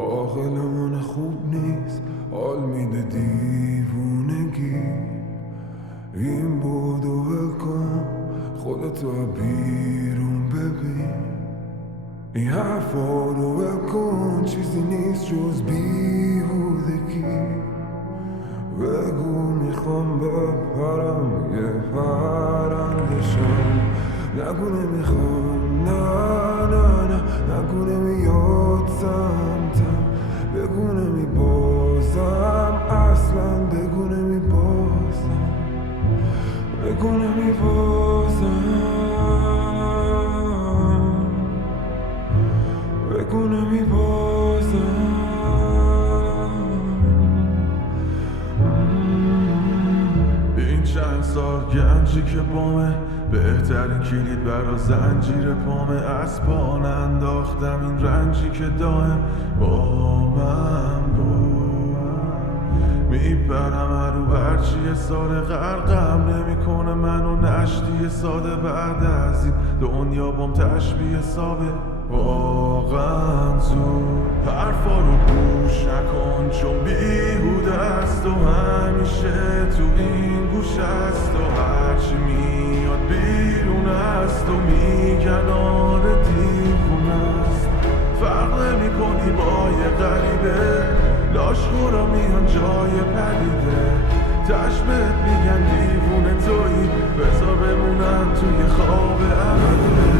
عاقلانه خوب نیست، حال میده دیوونگی. این بود و بکن خودتو بیرون ببین. این حرفا رو بکن چیزی نیست جز بیهودگی. بگو میخوام بپرم یه پرنده شم. نگو نمیخوام، نه نگو نمیاد سمتم. بگو نمیبازم اصلا، بگو نمیبازم، بگو نمیبازم، بگو نمیبازم. این چند سال گنجی که بامه، بهترین کلید برا زنجیر پامه. از پا ننداختم این رنجی که دائم با من بود. میپرم هرو هرچی سال غرقم نمیکنه منو نشتی ساده. بعد از این دنیا بام تشبیه سابه واقعا زود. حرفا رو گوش نکن چون بیهوده است و همیشه تو این گوش است و هرچی میاد بیرون است و میگن آره دیوونه است. فرق نمی‌کنی با یه غریبه، لاشخورا میان جای پریده. تشبهت میگن دیوونه تویی، بذار بمونن توی خواب عمیقه.